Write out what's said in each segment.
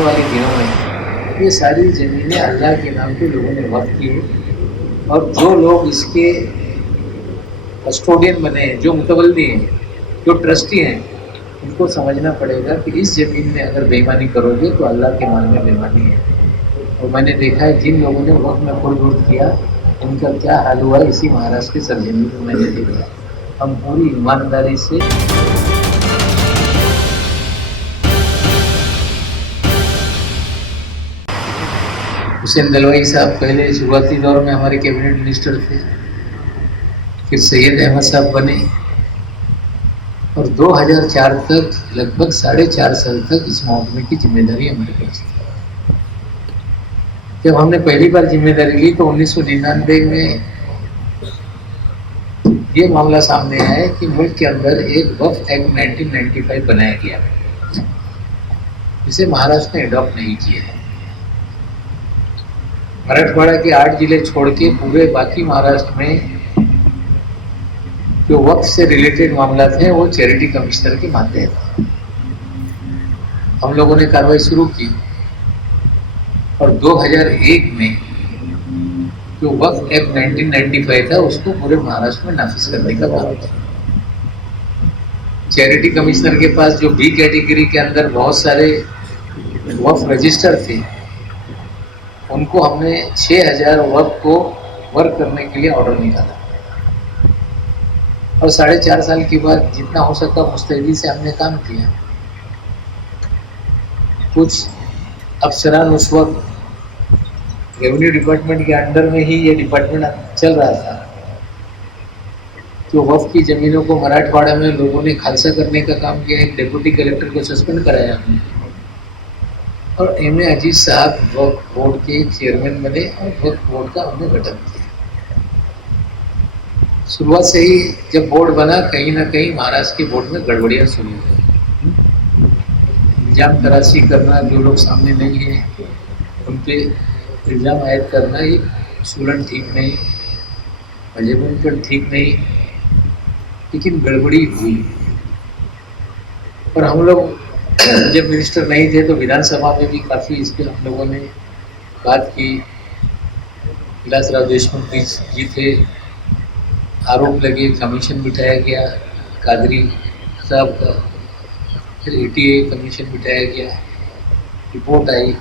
आने वाले दिनों में ये सारी ज़मीनें अल्लाह के नाम पे लोगों ने वक्फ की है, और जो लोग इसके कस्टोडियन बने हैं, जो मुतवल्ली हैं, जो ट्रस्टी हैं, उनको समझना पड़ेगा कि इस ज़मीन में अगर बेईमानी करोगे तो अल्लाह के माल में बेईमानी है। और मैंने देखा है जिन लोगों ने वक्त में खुद किया उनका क्या हाल हुआ इसी महाराष्ट्र के सरजमी में मैंने देखा। हम पूरी ईमानदारी से हुसैन दलवाई साहब पहले शुरुआती दौर में हमारे कैबिनेट मिनिस्टर थे, फिर सैयद अहमद साहब बने, और 2004 तक लगभग 4.5 साल तक इस महकमे की जिम्मेदारी हमारे पास थी। जब हमने पहली बार जिम्मेदारी ली तो 1999 में ये मामला सामने आया कि मुल्क के अंदर एक वक्फ एक्ट 1995 बनाया गया, जिसे महाराष्ट्र ने अडॉप्ट नहीं किया है। मराठवाड़ा के 8 जिले छोड़ के पूरे बाकी महाराष्ट्र में जो वक्फ से रिलेटेड मामला थे वो चैरिटी कमिश्नर के मानते थे। हम लोगों ने कार्रवाई शुरू की और 2001 में जो वक्फ एक्ट 1995 था उसको पूरे महाराष्ट्र में नाफिज करने का काम था। चैरिटी कमिश्नर के पास जो बी कैटेगरी के अंदर बहुत सारे वक्फ रजिस्टर थे, उनको हमने 6000 वक्फ को वर्क करने के लिए ऑर्डर निकाला, और 4.5 साल के बाद जितना हो सका मुस्तैदी से हमने काम किया। कुछ अफसरान उस वक्त रेवेन्यू डिपार्टमेंट के अंडर में ही ये डिपार्टमेंट चल रहा था, तो वक्फ की ज़मीनों को मराठवाड़ा में लोगों ने खालसा करने का काम किया। एक डिप्टी कलेक्टर को सस्पेंड कराया हमने, और एम ए अजीज साहब वक्फ बोर्ड के चेयरमैन बने और वक्फ बोर्ड का हमने गठन किया। शुरुआत से ही जब बोर्ड बना कहीं ना कहीं महाराष्ट्र के बोर्ड में गड़बड़ियाँ शुरू हुई। इल्ज़ाम तराशी करना, जो लोग सामने नहीं है उन पर इल्ज़ाम आयद करना, ये उसूलन ठीक नहीं, मजबून पर ठीक नहीं, लेकिन गड़बड़ी हुई। और हम लोग जब मिनिस्टर नहीं थे तो विधानसभा में भी काफ़ी इस पर हम लोगों ने बात की। विलासराव देशमुख जी थे, आरोप लगे, कमीशन बिठाया गया कादरी साहब का, फिर ATA कमीशन बिठाया गया, रिपोर्ट आई,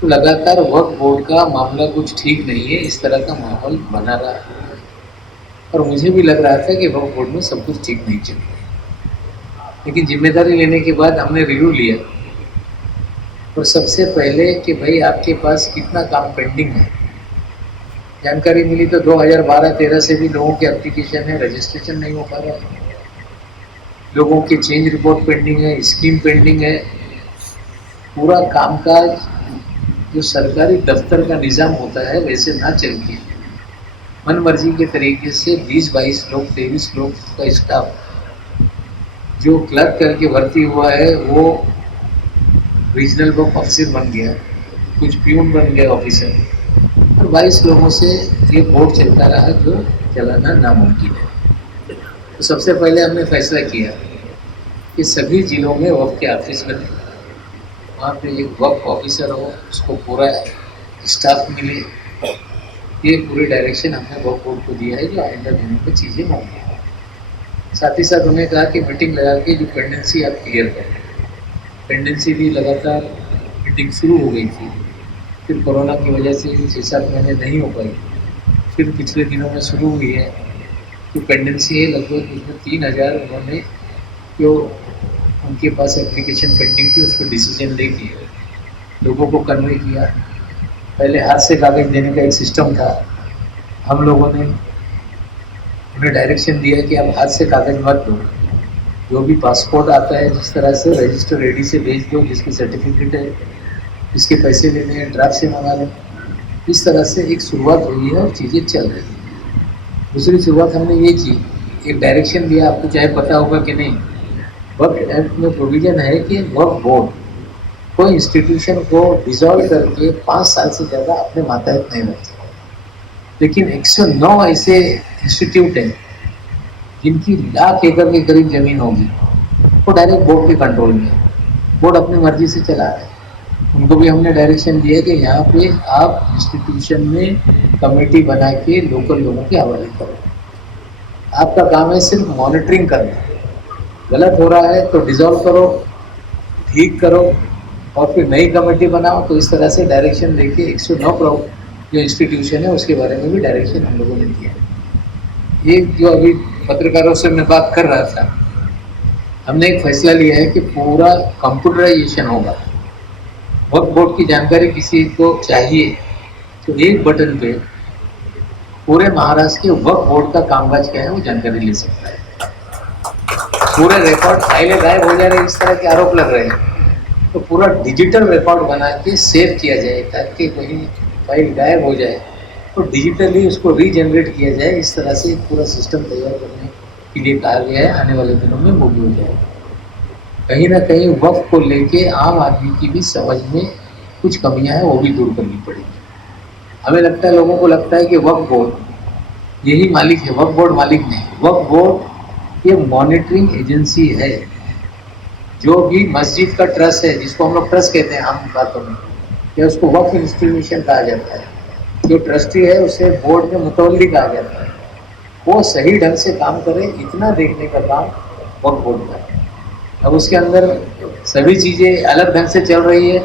तो लगातार वक्फ बोर्ड का मामला कुछ ठीक नहीं है, इस तरह का माहौल बना रहा। और मुझे भी लग रहा था कि वक्फ बोर्ड में सब कुछ ठीक नहीं चल रहा। लेकिन जिम्मेदारी लेने के बाद हमने रिव्यू लिया, और सबसे पहले कि भाई आपके पास कितना काम पेंडिंग है। जानकारी मिली तो 2012-13 से भी लोगों के एप्लीकेशन है, रजिस्ट्रेशन नहीं हो पा रहा है, लोगों की चेंज रिपोर्ट पेंडिंग है, स्कीम पेंडिंग है। पूरा कामकाज जो सरकारी दफ्तर का निज़ाम होता है वैसे ना चल के मन मर्जी के तरीके से 20-22 लोग 23 लोग का स्टाफ जो क्लर्क करके भर्ती हुआ है वो रीजनल वक्फ ऑफिसर बन गया, कुछ प्यून बन गए ऑफिसर, और 22 लोगों से ये बोर्ड चलता रहा जो चलाना नामुमकिन है। तो सबसे पहले हमने फैसला किया कि सभी ज़िलों में वक्फ के ऑफिस बने, वहाँ पे एक वक्फ ऑफिसर हो, उसको पूरा स्टाफ मिले। ये पूरी डायरेक्शन हमने वक्फ बोर्ड को दिया है, जो आइंदा दिनों में चीज़ें होंगी। साथ ही साथ उन्हें कहा कि मीटिंग लगा के जो पेंडेंसी आप क्लियर करें। पेंडेंसी भी लगातार मीटिंग शुरू हो गई थी, फिर कोरोना की वजह से 6-7 महीने नहीं हो पाई, फिर पिछले दिनों में शुरू हुई है। तो पेंडेंसी है लगभग, उसमें 3000 उन्होंने जो उनके पास एप्लीकेशन पेंडिंग थी उस पर डिसीजन लेके लोगों को कन्वे किया। पहले हाथ से कागज़ देने का एक सिस्टम था, हम लोगों ने उन्हें डायरेक्शन दिया कि आप हाथ से कागज़ मत दो, जो भी पासपोर्ट आता है जिस तरह से रजिस्टर रेडी से भेज दो, जिसकी सर्टिफिकेट है, जिसके पैसे लेने हैं ड्राफ्ट से मंगा लो। इस तरह से एक शुरुआत हुई है और चीज़ें चल रही हैं। दूसरी शुरुआत हमने ये की, एक डायरेक्शन दिया, आपको चाहे पता होगा कि नहीं, वक्फ एक्ट में प्रोविज़न है कि वक्फ बोर्ड कोई इंस्टीट्यूशन को डिसॉल्व करके 5 साल से ज़्यादा अपने मातहत नहीं रख सकता। लेकिन 109 ऐसे इंस्टीट्यूट हैं जिनकी लाख एकड़ के करीब ज़मीन होगी, वो डायरेक्ट बोर्ड के कंट्रोल में, बोर्ड अपनी मर्जी से चला रहा है। उनको भी हमने डायरेक्शन दिया कि यहाँ पे आप इंस्टीट्यूशन में कमेटी बना के लोकल लोगों के हवाले करो। आपका काम है सिर्फ मॉनिटरिंग करना, गलत हो रहा है तो डिसॉल्व करो, ठीक करो और फिर नई कमेटी बनाओ। तो इस तरह से डायरेक्शन देके 109 करोड़ जो इंस्टीट्यूशन है उसके बारे में भी डायरेक्शन हम लोगों ने दिया। ये जो अभी पत्रकारों से मैं बात कर रहा था, हमने एक फैसला लिया है कि पूरा कंप्यूटराइजेशन होगा। वक्फ बोर्ड की जानकारी किसी को चाहिए तो एक बटन पे पूरे महाराष्ट्र के वक्फ बोर्ड का कामकाज क्या है वो जानकारी ले सकता है। पूरे रिकॉर्ड फाइलें गायब हो जा रही, इस तरह के आरोप लग रहे हैं, तो पूरा डिजिटल रिकॉर्ड बना के सेव किया जाए ताकि कहीं फाइल गायब हो जाए तो डिजिटली उसको रीजनरेट किया जाए। इस तरह से पूरा सिस्टम तैयार करने के लिए कहा गया है। आने वाले दिनों में वो भी हो जाएगा। कहीं ना कहीं वक्फ को लेके आम आदमी की भी समझ में कुछ कमियां हैं, वो भी दूर करनी पड़ेगी। हमें लगता है, लोगों को लगता है कि वक्फ बोर्ड यही मालिक है। वक्फ बोर्ड मालिक नहीं, वक्फ बोर्ड ये मॉनिटरिंग एजेंसी है। जो भी मस्जिद का ट्रस्ट है, जिसको हम लोग ट्रस्ट कहते हैं आम बातों में, या उसको वक्फ इंस्टीट्यूशन कहा जाता है, जो ट्रस्टी है उसे बोर्ड में मुतवल्ली कहा जाता है, वो सही ढंग से काम करे, इतना देखने का काम वक्फ बोर्ड का है। अब उसके अंदर सभी चीज़ें अलग ढंग से चल रही है।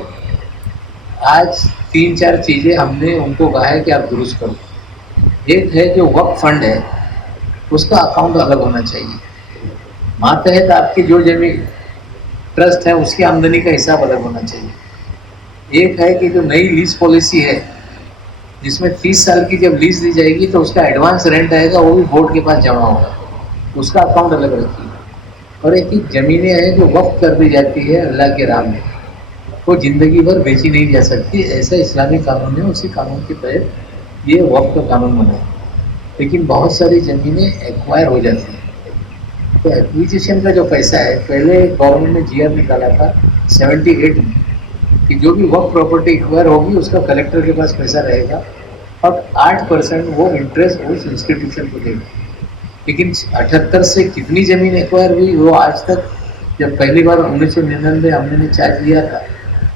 आज 3-4 चीज़ें हमने उनको कहा है कि आप दुरुस्त करो। एक है जो वक्फ फंड है उसका अकाउंट अलग होना चाहिए। मातहत आपकी जो जमीन ट्रस्ट है उसकी आमदनी का हिसाब अलग होना चाहिए। एक है कि जो नई लीज पॉलिसी है जिसमें 30 साल की जब लीज दी जाएगी तो उसका एडवांस रेंट आएगा, वो भी बोर्ड के पास जमा होगा, उसका अकाउंट अलग रखिए। और एक ही ज़मीनें हैं जो वक्फ कर दी जाती है अल्लाह के राह में, वो ज़िंदगी भर बेची नहीं जा सकती, ऐसा इस्लामी कानून है। उसी कानून के तहत ये वक्फ का कानून बना है। लेकिन बहुत सारी ज़मीनें एक्वायर हो जाती हैं, तो एक्विजिशन का जो पैसा है, पहले गवर्नमेंट ने जीआर निकाला था 78 में कि जो भी वक्फ प्रॉपर्टी एक्वायर होगी उसका कलेक्टर के पास पैसा रहेगा और 8% वो इंटरेस्ट उस इंस्टीट्यूशन को देगा। लेकिन 78 से कितनी ज़मीन एक्वायर हुई वो आज तक, जब पहली बार 1999 हमने चार्ज लिया था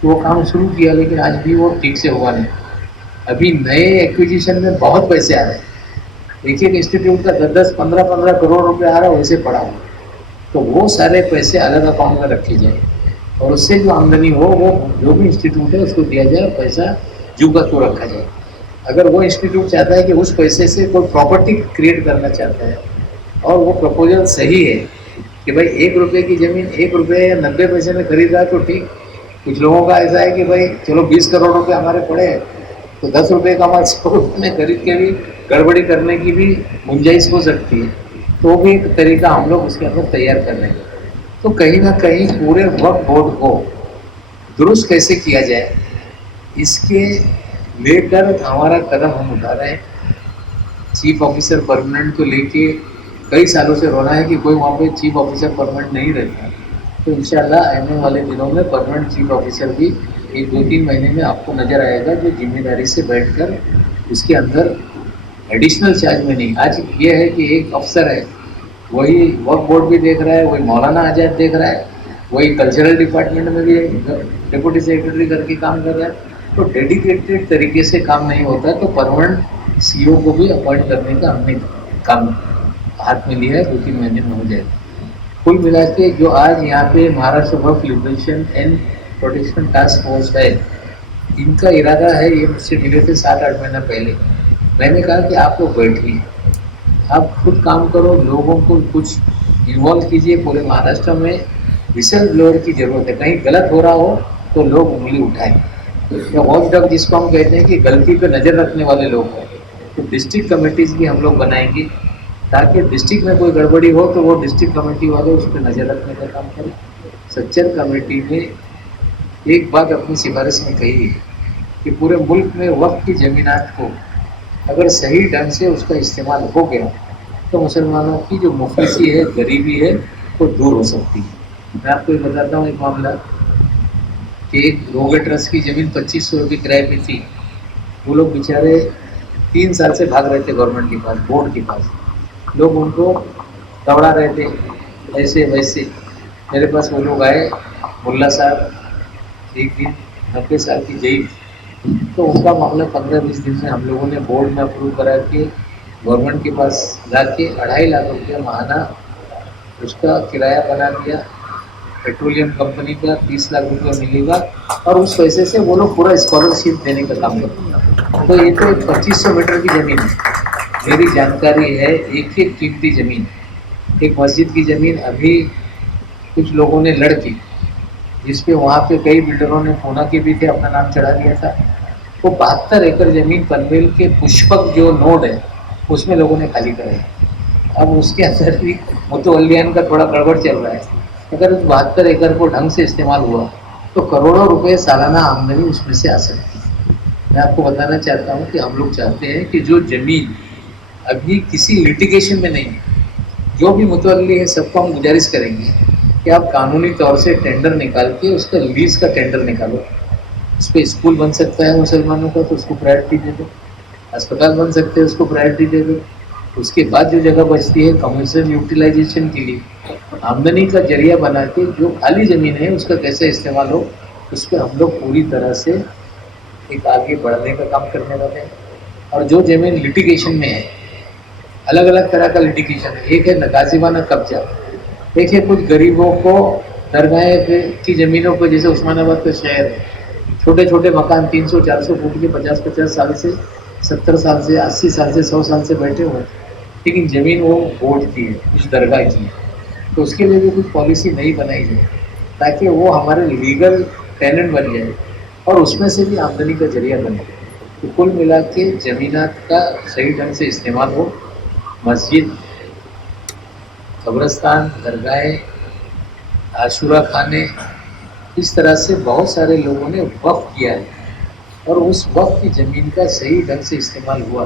तो वो काम शुरू किया, लेकिन आज भी वो ठीक से हुआ नहीं। अभी नए एक्विजिशन में बहुत पैसे आ रहे हैं, एक एक इंस्टीट्यूट का 10-10, 15-15 करोड़ रुपए आ रहा है वैसे पड़ा हुआ। तो वो सारे पैसे अलग अकाउंट में रखे जाए और उससे जो आमदनी हो वो जो भी इंस्टीट्यूट है उसको दिया जाए, पैसा जू का तो रखा जाए। अगर वो इंस्टीट्यूट चाहता है कि उस पैसे से कोई प्रॉपर्टी क्रिएट करना चाहता है और वो प्रपोजल सही है कि भाई 1 रुपये की ज़मीन 1 रुपये या 90 पैसे में खरीद रहा है तो ठीक। कुछ लोगों का ऐसा है कि भाई चलो 20 करोड़ रुपए हमारे पड़े हैं तो 10 रुपये का हमारे 100 रुपये में खरीद के भी गड़बड़ी करने की भी गुंजाइश हो सकती है। तो भी एक तरीका हम लोग उसके अंदर तैयार कर लेंगे। तो कहीं ना कहीं पूरे वक्फ बोर्ड को दुरुस्त कैसे किया जाए, इसके लेकर हमारा कदम हम उठा रहे हैं। चीफ ऑफिसर परमानेंट को लेके कई सालों से रोना है कि कोई वहाँ पे चीफ ऑफिसर परमानेंट नहीं रहता। तो इंशाल्लाह आने वाले दिनों में परमानेंट चीफ ऑफिसर भी 1-2-3 महीने में आपको नज़र आएगा, जो जिम्मेदारी से बैठकर उसके अंदर एडिशनल चार्ज में नहीं। आज ये है कि एक अफसर है, वही वक्फ बोर्ड भी देख रहा है, वही मौलाना आज़ाद देख रहा है, वही कल्चरल डिपार्टमेंट में भी डिप्टी सेक्रेटरी करके काम कर रहा है। तो डेडिकेटेड तरीके से काम नहीं होता, तो परमानेंट सीईओ को भी अपॉइंट करने का हमने काम हाथ में लिया है, 2-3 महीने में हो जाएगा। कुल मिला के जो आज यहाँ पे Maharashtra Waqf liberation and protection task force है, इनका इरादा है, ये मुझसे मिले थे 7-8 महीना पहले, मैंने कहा कि आप लोग बैठिए, आप खुद काम करो, लोगों को कुछ इन्वॉल्व कीजिए। पूरे महाराष्ट्र में विसल ब्लोअर की ज़रूरत है, कहीं गलत हो रहा हो तो लोग उंगली उठाएं। या वॉच डॉग जिसको हम कहते हैं कि गलती पे नज़र रखने वाले लोग हैं, तो डिस्ट्रिक्ट कमेटीज़ भी हम लोग बनाएंगे ताकि डिस्ट्रिक्ट में कोई गड़बड़ी हो तो वो डिस्ट्रिक्ट कमेटी वाले उस पर नज़र रखने का काम करें। सच्चर कमेटी ने एक बात अपनी सिफारिश में कही है कि पूरे मुल्क में वक्फ की ज़मीनात को अगर सही ढंग से उसका इस्तेमाल हो गया तो मुसलमानों की जो मुफलिसी है, गरीबी है, वो दूर हो सकती है। मैं आपको ये बताता हूँ एक मामला कि एक रोगे ट्रस्ट की ज़मीन 2500 रुपये किराए पे थी। वो लोग बेचारे 3 साल से भाग रहे थे गवर्नमेंट के पास, बोर्ड के पास। लोग उनको दौड़ा रहे थे ऐसे वैसे। मेरे पास वो लोग आए, मुल्ला साहब एक दिन 90 साल की जेल, तो उनका मामला 15-20 दिन में हम लोगों ने बोर्ड में अप्रूव करा के गवर्नमेंट के पास जाके 2.5 लाख रुपया महाना उसका किराया बना दिया। पेट्रोलियम कंपनी का 30 लाख रुपया मिलेगा और उस पैसे से वो लोग पूरा स्कॉलरशिप देने का काम करते। तो ये तो 2500 मीटर की ज़मीन है, मेरी जानकारी है। एक एक कीमती ज़मीन, एक मस्जिद की ज़मीन अभी कुछ लोगों ने लड़की, जिसपे वहाँ पे कई बिल्डरों ने पूना के भी थे, अपना नाम चढ़ा दिया था। वो 72 एकड़ ज़मीन पनवेल के पुष्पक जो नोड है उसमें लोगों ने खाली कराई। अब उसके अंदर भी मुतवल्लियान का थोड़ा गड़बड़ चल रहा है। अगर उस 72 एकड़ को ढंग से इस्तेमाल हुआ तो करोड़ों रुपए सालाना आमदनी उसमें से आ सकती है। मैं आपको बताना चाहता हूँ कि हम लोग चाहते हैं कि जो ज़मीन अभी किसी लिटिगेशन में नहीं है, जो भी मुतवल्ली है सबको हम गुजारिश करेंगे कि आप कानूनी तौर से टेंडर निकाल के उसका लीज का टेंडर निकालो। उस पर स्कूल बन सकता है मुसलमानों का तो उसको प्रायोरिटी दे दो, अस्पताल बन सकते हैं उसको प्रायोरिटी दे दो। उसके बाद जो जगह बचती है कमर्शियल यूटिलाइजेशन के लिए आमदनी का जरिया बना के जो खाली ज़मीन है उसका कैसे इस्तेमाल हो, उस पर हम लोग पूरी तरह से एक आगे बढ़ने का काम करने वाले हैं। और जो ज़मीन लिटिगेशन में है, अलग अलग तरह का लिटिगेशन है। एक है नकाजीबाना कब्जा, एक है कुछ गरीबों को दरगाह की ज़मीनों को, जैसे उस्मानाबाद का शहर है, छोटे छोटे मकान 300-400 फुट के 50-50 साल से 70 साल से 80 साल से 100 साल से बैठे हुए, लेकिन ज़मीन वो बोर्ड की है, कुछ दरगाह की है। तो उसके लिए भी कुछ पॉलिसी नई बनाई जाए ताकि वो हमारे लीगल टेनेंट बन जाए और उसमें से भी आमदनी का जरिया बने। तो कुल मिला के ज़मीनात का सही ढंग से इस्तेमाल हो। मस्जिद, कब्रस्तान, दरगाहें, आशूरा खाने, इस तरह से बहुत सारे लोगों ने वक्फ किया है और उस वक्फ की ज़मीन का सही ढंग से इस्तेमाल हुआ।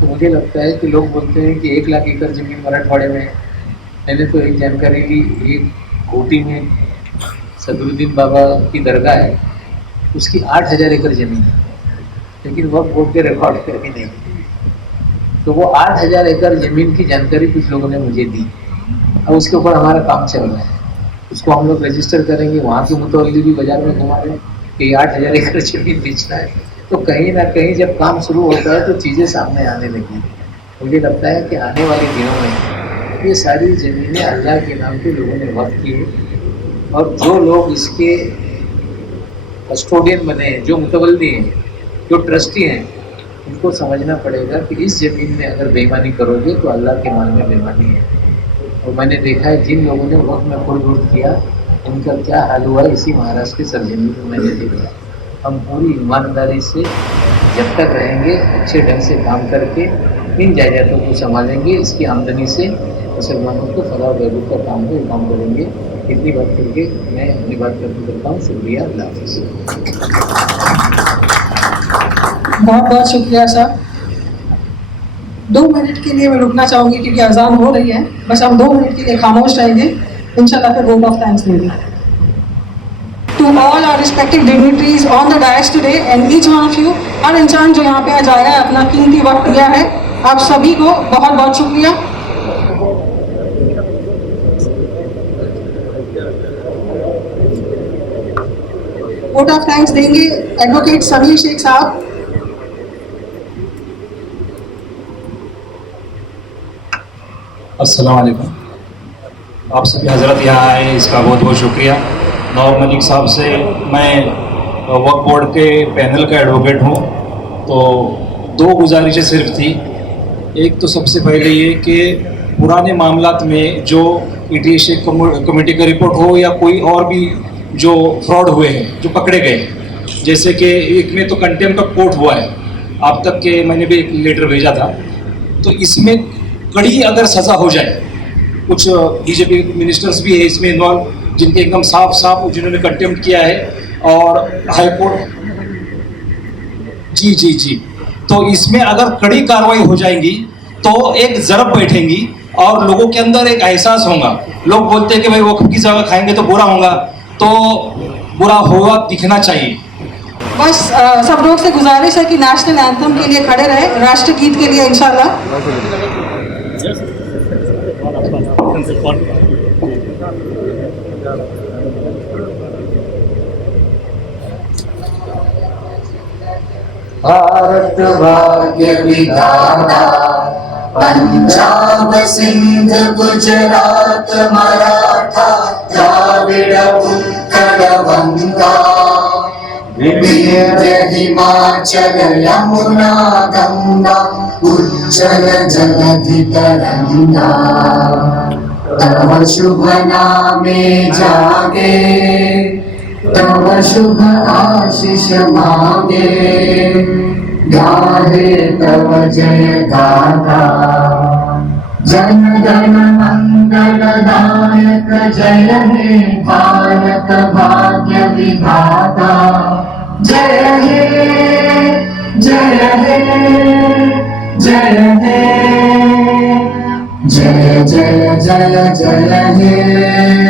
तो मुझे लगता है कि लोग बोलते हैं कि 1 लाख एकड़ ज़मीन मराठवाड़े में है। मैंने तो एक जानकारी ली, एक घोटी में सदरुद्दीन बाबा की दरगाह है, उसकी 8000 एकड़ ज़मीन है, लेकिन वक्फ बोर्ड के रिकॉर्ड पे अभी नहीं। तो वो 8000 एकड़ ज़मीन की जानकारी कुछ लोगों ने मुझे दी। अब उसके ऊपर हमारा काम चल रहा है, उसको हम लोग रजिस्टर करेंगे। वहाँ के मुतवल्ली भी बाज़ार में घुमा रहे हैं कि 8000 एकड़ ज़मीन बेचना है। तो कहीं ना कहीं जब काम शुरू होता है तो चीज़ें सामने आने लगी। मुझे लगता है कि आने वाले दिनों में ये सारी ज़मीनें अल्लाह के नाम पे लोगों ने वक्फ की है और जो लोग इसके कस्टोडियन बने हैं, जो मुतवल्ली हैं, जो ट्रस्टी हैं, उनको समझना पड़ेगा कि इस ज़मीन में अगर बेईमानी करोगे तो अल्लाह के माल में बेईमानी है। और मैंने देखा है जिन लोगों ने वक्त में खुद वोट किया उनका क्या हाल हुआ इसी महाराष्ट्र के सरजमी में मैंने देखा। हम पूरी ईमानदारी से जब तक रहेंगे अच्छे ढंग से काम करके इन जायदादों को संभालेंगे, इसकी आमदनी से मुसलमानों को फलाह बहबूद का काम करेंगे। इतनी बात करके मैं अपनी बात करता हूँ। शुक्रिया, अल्लाह हाफ़िज़। बहुत बहुत शुक्रिया साहब। 2 मिनट के लिए मैं रुकना चाहूँगी क्योंकि अजान हो रही है। बस हम 2 मिनट के लिए खामोश रहेंगे, इंशाल्लाह फिर वोट ऑफ थैंक्स देंगे। To all our respective dignitaries on the dais today and each one of you, हर इंसान जो यहाँ पे आज आया है, अपना कीमती वक्त दिया है, आप सभी को बहुत बहुत शुक्रिया। वोट ऑफ थैंक्स देंगे एडवोकेट समीर शेख साहब। अस्सलाम वालेकुम। आप सभी हज़रत यहाँ आए इसका बहुत बहुत शुक्रिया। नौर मलिक साहब से, मैं वक्फ बोर्ड के पैनल का एडवोकेट हूँ। तो 2 गुजारिशें सिर्फ थी। एक तो सबसे पहले ये कि पुराने मामलात में जो ETSA कमेटी का रिपोर्ट हो या कोई और भी जो फ्रॉड हुए हैं, जो पकड़े गए, जैसे कि एक में तो कंटेम्प्ट ऑफ कोर्ट हुआ है, आप तक के मैंने भी एक लेटर भेजा था। तो इसमें कड़ी अगर सज़ा हो जाए, कुछ BJP मिनिस्टर्स भी है इसमें इन्वॉल्व, जिनके एकदम साफ साफ जिन्होंने कंटेम्प्ट किया है, और हाई कोर्ट जी, तो इसमें अगर कड़ी कार्रवाई हो जाएंगी तो एक ज़रब बैठेंगी और लोगों के अंदर एक एहसास होगा। लोग बोलते हैं कि भाई वक्फ की जगह खाएंगे तो बुरा होगा, तो बुरा हुआ दिखना चाहिए। बस सब लोग से गुजारिश है कि नेशनल एंथम के लिए खड़े रहे, राष्ट्रगीत के लिए इंशाल्लाह। भारत भाग्य विधाता, पंजाब सिंध गुजरात मराठा द्राविड़ उत्कल बंगा, विंध्य हिमाचल यमुना गंगा उज्जल जलधि तरंगा। तव शुभ नामे जागे, तव शुभ आशीष मांगे, गाहे तव जय गाथा। जन गण मंगल दायक जय हे भारत भाग्य विधाता। जय हे जय हे जय हे, जय जय जय जय हे।